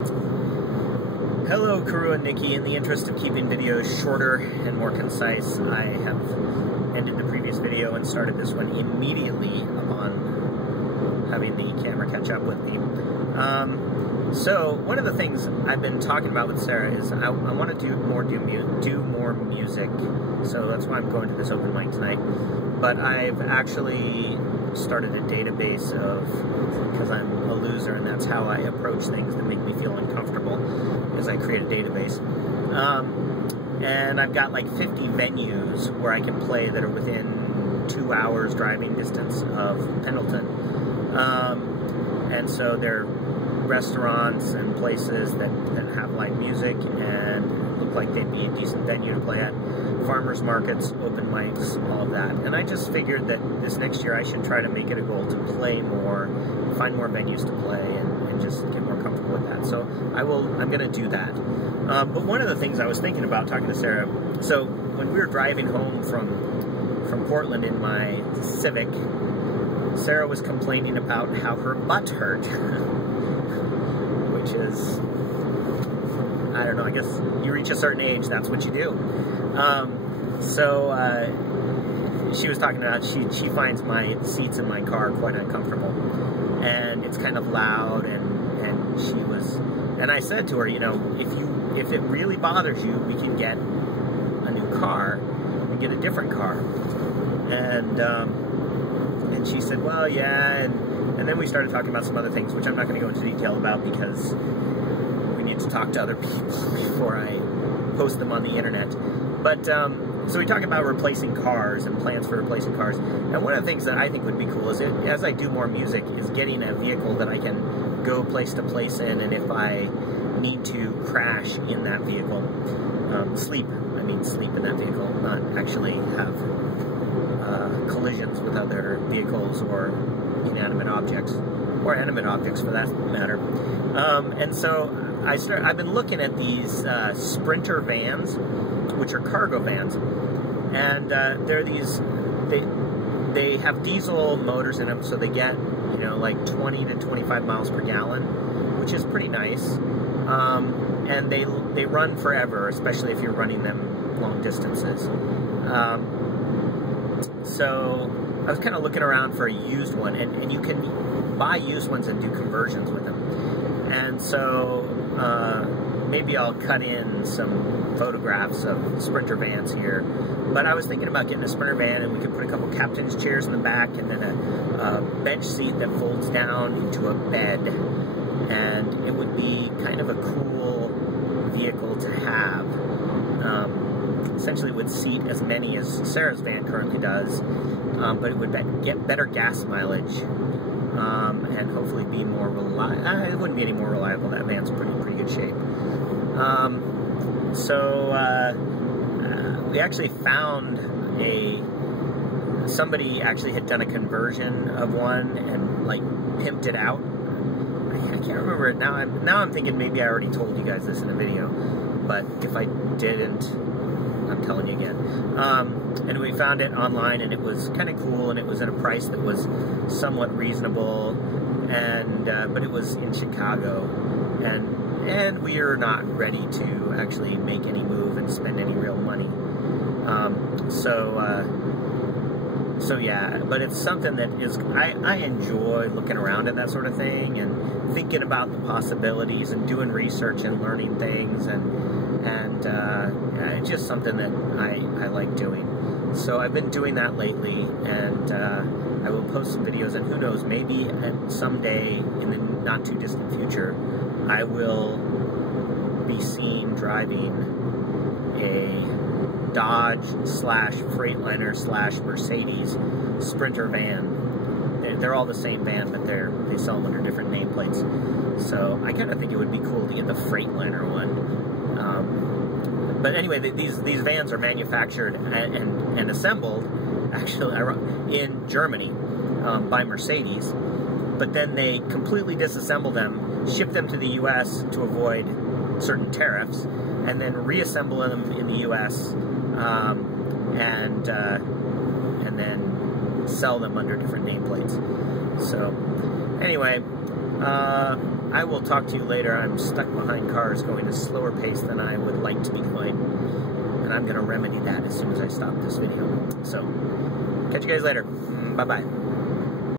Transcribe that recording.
Hello, Karu and Nikki. In the interest of keeping videos shorter and more concise, I have ended the previous video and started this one immediately upon having the camera catch up with me. So one of the things I've been talking about with Sarah is I want to do more music. So that's why I'm going to this open mic tonight. But I've actually started a database of, because I'm a loser and that's how I approach things that make me feel uncomfortable, is I create a database. And I've got like 50 venues where I can play that are within 2 hours driving distance of Pendleton. And so they're restaurants and places that have live music and look like they'd be a decent venue to play at. Farmers markets, open mics, all of that. And I just figured that this next year I should try to make it a goal to play more, find more venues to play, and just get more comfortable with that. So I'm going to do that. But one of the things I was thinking about talking to Sarah, so when we were driving home from Portland in my Civic, Sarah was complaining about how her butt hurt, which is, I don't know, I guess you reach a certain age, that's what you do. She was talking about she finds my seats in my car quite uncomfortable, and it's kind of loud, and I said to her, you know, if it really bothers you, we can get a new car and get a different car. And she said, well, yeah, and then we started talking about some other things, which I'm not going to go into detail about because we need to talk to other people before I post them on the internet. But, so we talk about replacing cars and plans for replacing cars. And one of the things that I think would be cool is, as I do more music, is getting a vehicle that I can go place to place in, and if I need to crash in that vehicle, sleep in that vehicle, not actually have collisions with other vehicles or inanimate objects, or animate objects for that matter. And so I've been looking at these Sprinter vans, which are cargo vans, and they're these, they have diesel motors in them, so they get, you know, like 20 to 25 miles per gallon, which is pretty nice. And they run forever, especially if you're running them long distances. So I was kind of looking around for a used one, and you can buy used ones and do conversions with them. And so maybe I'll cut in some photographs of Sprinter vans here. But I was thinking about getting a Sprinter van, and we could put a couple captain's chairs in the back, and then a bench seat that folds down into a bed. And it would be kind of a cool vehicle to have. Essentially would seat as many as Sarah's van currently does, but it would get better gas mileage, and hopefully be more reliable. It wouldn't be any more reliable. That van's pretty good shape. We actually found somebody actually had done a conversion of one and like pimped it out. I can't remember it now. I'm thinking maybe I already told you guys this in a video, but if I didn't, I'm telling you again. And we found it online, and it was kind of cool, and it was at a price that was somewhat reasonable, and but it was in Chicago, and we are not ready to actually make any move and spend any real money. So yeah, but it's something that is, I enjoy looking around at that sort of thing and thinking about the possibilities and doing research and learning things, and it's just something that I like doing. So I've been doing that lately, and I will post some videos, and who knows, maybe someday in the not too distant future, I will be seen driving a Dodge / Freightliner / Mercedes Sprinter van. They're all the same van, but they sell them under different nameplates. So I kind of think it would be cool to get the Freightliner one. But anyway, these vans are manufactured and assembled actually in Germany by Mercedes, but then they completely disassemble them, ship them to the U.S. to avoid certain tariffs, and then reassemble them in the U.S. And then sell them under different nameplates. So anyway, I will talk to you later. I'm stuck behind cars going a slower pace than I would like to be going, and I'm going to remedy that as soon as I stop this video. So, catch you guys later. Bye-bye.